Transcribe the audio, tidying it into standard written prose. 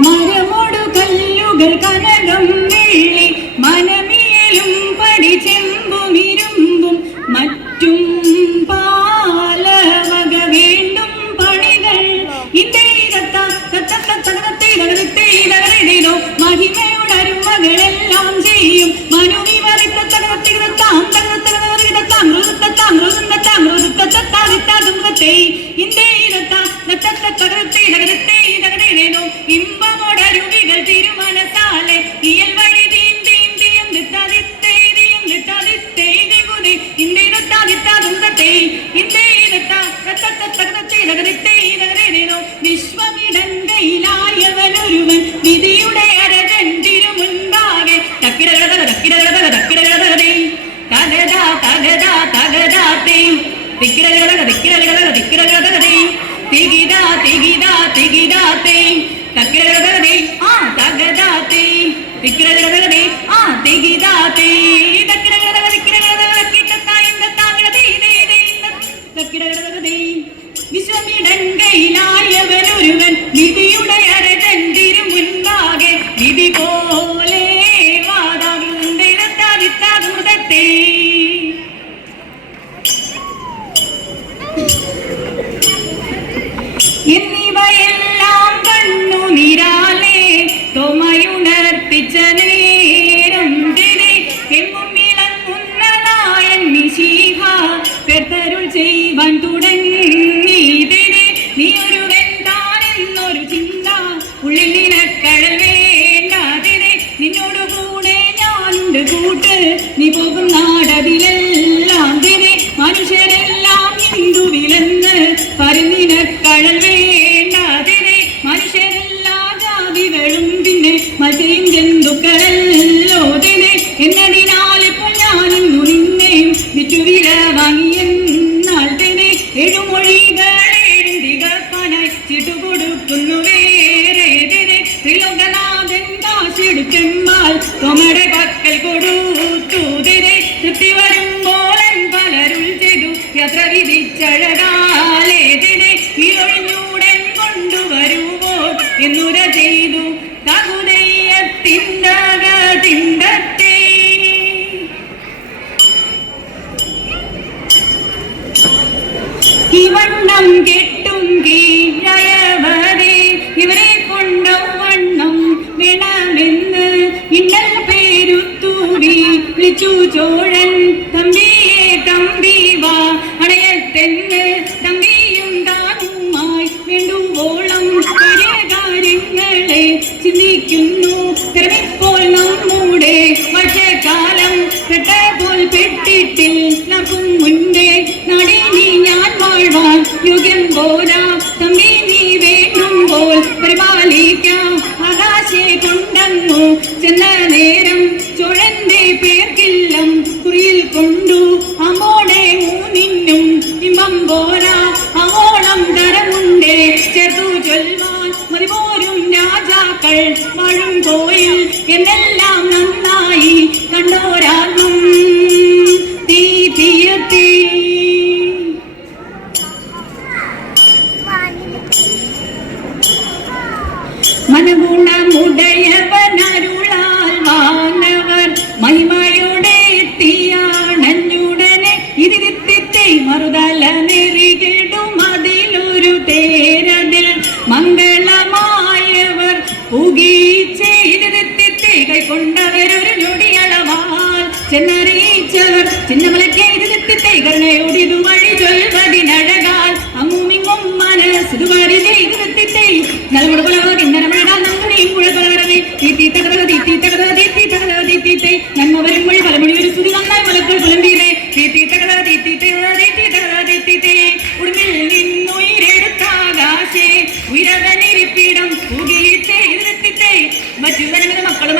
മരമോടു കല്ലുകൾ കനകം വെള്ളി മനമിയലും പടിച്ചെമ്പും ഇരുമ്പും മറ്റും പാലവക വേണ്ടും പണികൾ ഇതോ മഹിമയുടരുമകളെല്ലാം ചെയ്യും മനുവിമറിത്താം ഇമ്പമോടരുവികൾ തിരുമനസാലെ ഇയൽ വഴി വിശ്വമിടങ്കയിലായവനൊരുവൻ വിധിയുടെ അരജൻ തിരുമുൻപാകെ വിശ്വമിടങ്കയിലായവനൊരുവൻ വിധിയുടെ അരജൻ തിരുമുൻപാകെ വിധി പോലെ വാദാമൃതത്തെ എന്നിവയെല്ലാം കണ്ണു നിരാലേ തോമയുണർപ്പിച്ച നേരം എങ്ങും വിളങ്ങുന്നതായൻ മിശിഹ പെർത്തരുൾ ചെയ്വാൻ തുടങ്ങി നീ ഒരു വെന്താനെന്നൊരു ചിന്ത ഉള്ളിൽ നിനക്കഴൽ വേണ്ടാതെ നിന്നോടു കൂടെ ഞാനുണ്ട് കൂട്ട് നീ പോകും നാടതിലെല്ലാം മനുഷ്യരെല്ലാം ഹിന്ദുവിലെന്ന് പരിനിനക്കഴൽ വേണ്ടാതെ മനുഷ്യരെല്ലാ ജാതികളും പിന്നെ മജയും ജന്തുക്കളല്ലോ എന്നതിനാൽ ഇപ്പോൾ ഞാനിന്നു നിന്നെയും വിറ്റുവില വാങ്ങിയെന്നാൽ എഴുമൊഴികളേഴും തികപ്പാനായി ചിട്ടുകൊടുക്കുന്നു വേറെ ത്രിലോകനാഥൻ കാശെടുക്കെന്നാൽ തൊമയുടെ പക്കൽ കൊടുത്തു തൃപ്തി വരുമ്പോളൻ പലരുൾ ചെയ്തു യാത്ര വിധിച്ചഴകാലേ ഒഴിഞ്ഞൂടൻ കൊണ്ടുവരുവോ എന്നുര ചെയ്തു തകുതയ്യത്തിണ്ടത്തെ ഇവണ്ണം കെട്ടും കീഴയവരെ ഇവരെ കൊണ്ടു വണ്ണം വേണമെന്ന് ഇന്നൽ പേരുത്തൂവി വിളിച്ചു ചോഴൻ തമ്പിയെ തമ്പി വാ അണയത്തെന്ന് തമ്പിയും താനുമായി വേണ്ടുവോളം കാര്യങ്ങളെ ചിന്തിക്കുന്നു തിരമിപ്പോൾ നമ്മുടെ വർഷക്കാലം പെട്ടപ്പോൾ പെട്ടിട്ടില്ല മുൻപേ നാടിനി ഞാൻ വാഴ്വാൻ യുഗം പോരാ തമ്പി നീ വേണ്ടുമ്പോൾ പരിപാലിക്കാം ആകാശെ കൊണ്ടങ്ങു ചെന്ന നേരം ചോഴന്റെ പേർക്കില്ലം കുറിയിൽ കൊണ്ടു അമ്മോടെ മൂന്നിനും ഇമ്പം പോരാ അവോളം തരമുണ്ടേ ചേർത്തു ചൊൽവാൻ മതിപോരും രാജാക്കൾ വാഴും കോയിൽ എന്നെല്ലാം നന്നായി കണ്ടോരാത്മം തീ തീയത്തേ. മനഗുണമുടയവനരുളാൽ വാനവർ മഹിമയോടെ എത്തിയാണഞ്ഞുടനെ ഇതിരിത്തിത്തെ മറുതല നെറികിടും അതിലൊരു തേരതിൽ മംഗളമായവർ പുകീച്ചെയ്തിരിത്തിത്തെ കൈക്കൊണ്ടവരൊരു ഞൊടിയളവാൽ ചെന്നറിയിച്ചവർ ചിന്നമലക്കെ ഇതിരിത്തിത്തെ കരുണയോടിതു വഴി ചൊൽവതിനഴകാൽ അമ്മുമിങ്ങും മനസ്സിതു വരി ചെയ്തിരിത്തിത്തെ നൽകുട നന്മവരും മൊഴി പലമൊഴി ഒരു സ്തുതി നന്നായി മലക്കൾ പുലമ്പീരെ ഉടമ്പിൽ നിന്നുയിരെടുത്താകാശേ ഉയരവനിരിപ്പിടം മറ്റു മക്കളും